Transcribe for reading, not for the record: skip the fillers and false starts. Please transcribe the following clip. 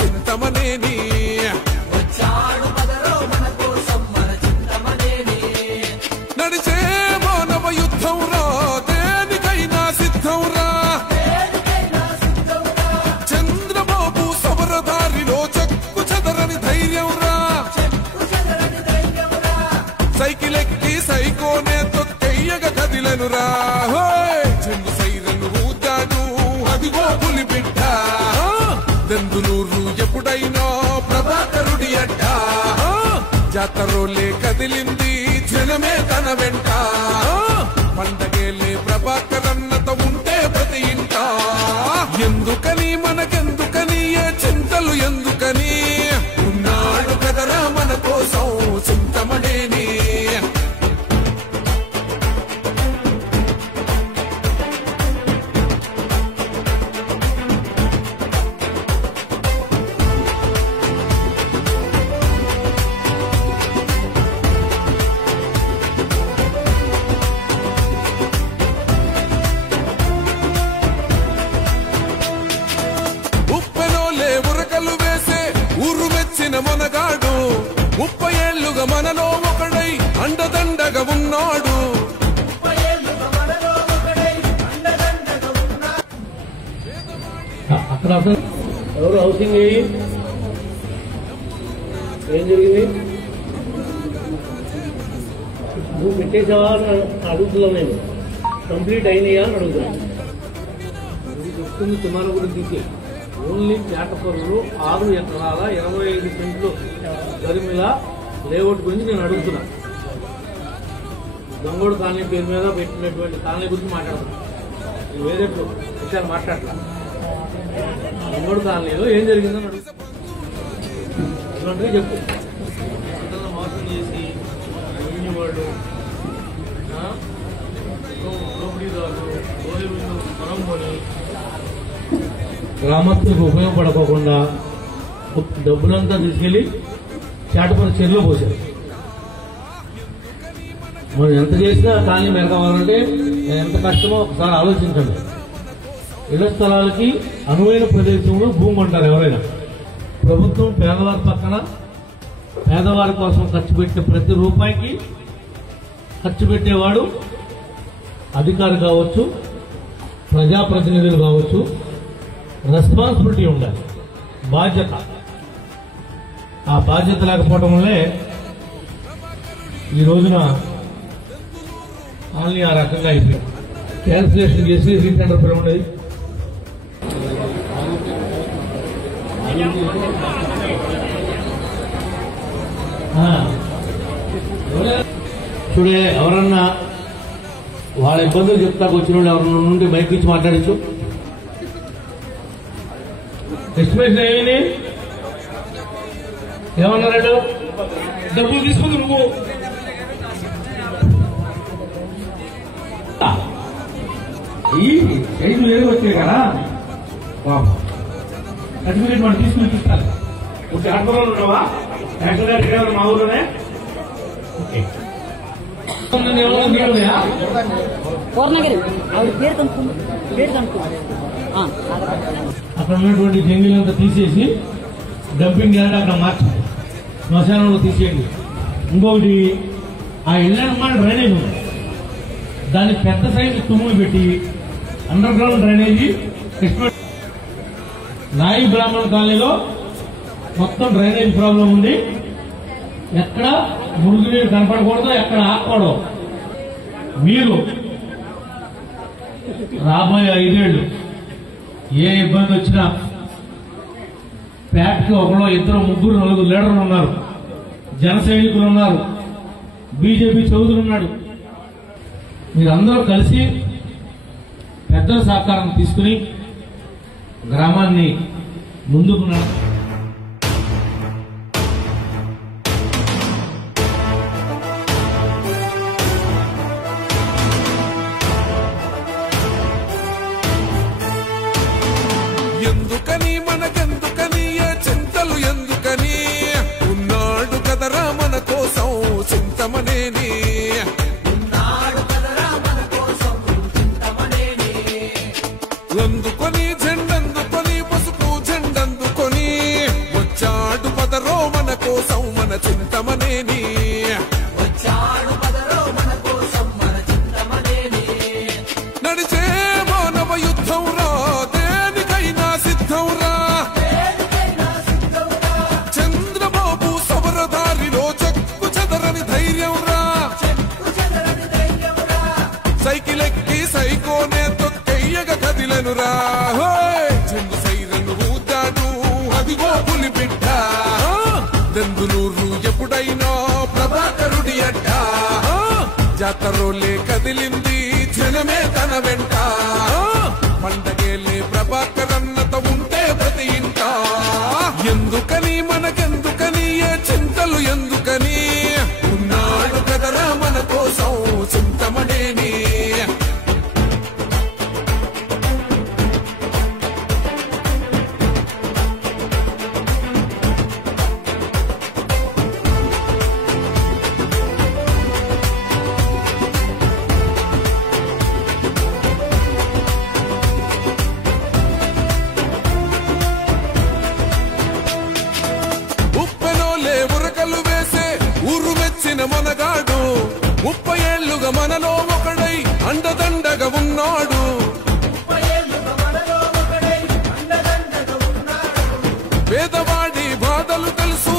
చింతమనేని వచ్చాడు కదరా మన కోసం మన చింతమనేని నడిచే మానవ యుద్ధం రా దేనికైనా సిద్ధం రా చంద్రబాబు సమరదారిలో చెక్కు చెదరని ధైర్యం రా సైకిల్ ఎక్కి సైకోనే తొక్కెయ్యగ కదిలను రా చెండు సైరను ఊతాడు అదిగో పులి బిడ్డ దెందులూరు ఎప్పుడైనా ప్రభాకరుడి అడ్డ జాతరోలే కదిలింది జనమే తన వెంట పండగేలే ప్రభాకరన్నత ఉంటే ప్రతి ఇంట ఎందుకని మనకెందుకని ఏ చింతలు ఎందుకని ఉన్నాడు కదరా మన కోసం చింతమనేని మనగాడు 30 ఏళ్లుగా మనలో ఒకడై అండదండగా ఉన్నాడు అక్కడ ఎవరు హౌసింగ్ ఏం జరిగింది నువ్వు పెట్టేసావా అని అడుగుతున్నావు నేను కంప్లీట్ అయినాయా అని అడుగుతున్నాను చెప్తుంది తుమాల గురించి ఓన్లీ చేటపరులు 6 ఎకరాల 25 సెంట్లు గరిమిల లేఅవుట్ గురించి నేను అడుగుతున్నా గంగోడు కాలనీ పేరు మీద పెట్టినటువంటి కాలనీ గురించి మాట్లాడుతున్నా నేను వేరే విషయాలు మాట్లాడలా గంగోడు కాలనీలో ఏం జరిగిందని అడుగుతున్నా చెప్పు మోసం చేసి వాళ్ళు గ్రామస్తులకు ఉపయోగపడకోకుండా డబ్బులంతా తీసుకెళ్లి చాటపల్లి చెరువులో పోశారు. మనం ఎంత చేసినా కాలనీ మెరకావాలంటే ఎంత కష్టమో ఒకసారి ఆలోచించండి. ఇళ్ల స్థలాలకి అనువైన ప్రదేశంలో భూమి అంటారు ఎవరైనా. ప్రభుత్వం పేదవారి పక్కన పేదవారి కోసం ఖర్చు పెట్టే ప్రతి రూపాయికి ఖర్చు పెట్టేవాడు అధికారి కావచ్చు, ప్రజాప్రతినిధులు కావచ్చు. రెస్పాన్సిబిలిటీ ఉండాలి, బాధ్యత. ఆ బాధ్యత లేకపోవడం వల్లే ఈ రోజున ఓన్లీ ఆ రకంగా అయిపోయింది. క్యాల్కులేషన్ చేసి రీటెండర్ పిలవండి. చూడే ఎవరన్నా వాళ్ళ ఇబ్బందులు చెప్తాకు వచ్చిన వాళ్ళు ఎవరన్నా నుండి బయట నుంచి మాట్లాడచ్చు. ఎస్టిమేషన్ ఏమైంది ఏమన్నాడు? డబ్బులు తీసుకుంది నువ్వు ఈ సైజు ఏదో వచ్చాయి కదా సర్టిఫికేట్ మనం తీసుకుని ఇస్తారు. ఒక ఆటోలో ఉండవా యాక్సిడెంట్ మా ఊర్లోనే అక్కడ ఉన్నటువంటి జంగిలంతా తీసేసి డంపింగ్ యార్డ్ అక్కడ మార్చండి, శ్మశానంలో తీసేయండి. ఇంకొకటి ఆ ఇళ్ళ డ్రైనేజ్ ఉంది, దాన్ని పెద్ద సైజు తుమ్ములు పెట్టి అండర్ గ్రౌండ్ డ్రైనేజీ. నాయి బ్రాహ్మణ కాలనీలో మొత్తం డ్రైనేజ్ ప్రాబ్లం ఉంది. ఎక్కడ మురుగునీరు కనపడకూడదు, ఎక్కడ ఆకూడదు. మీరు రాబోయే 5 ఏళ్లు ఏ ఇబ్బంది వచ్చినా ప్యాట్కి ఒకళ్ళు 2, 3, 4 లీడర్లు ఉన్నారు, జన సైనికులు ఉన్నారు, బీజేపీ చౌదరులు ఉన్నాడు. మీరందరూ కలిసి పెద్దల సహకారం తీసుకుని గ్రామాన్ని ముందుకు ఎందుకని మనకెందుకని ఏ చింతలు ఎందుకని ఉన్నాడు కదరా మన కోసం చింతమనేని. అందుకొని జెండందుకొని పసుపు జెండందుకొని జాతరోలే కదిలింది జనమే తన వెంట పండగేలే ప్రభాకరన్నత ఉంటే ప్రతి ఇంట ఎందుకని మనకెందుకని ఏ చింతలు ఎందుకని ఉన్నాడు కదరా మన కోసం చింతమనేని మనగాడు 30 ఏళ్లుగా మనలో ఒకడై అండదండగా ఉన్నాడు పేదవాడి బాధలు తెలుసు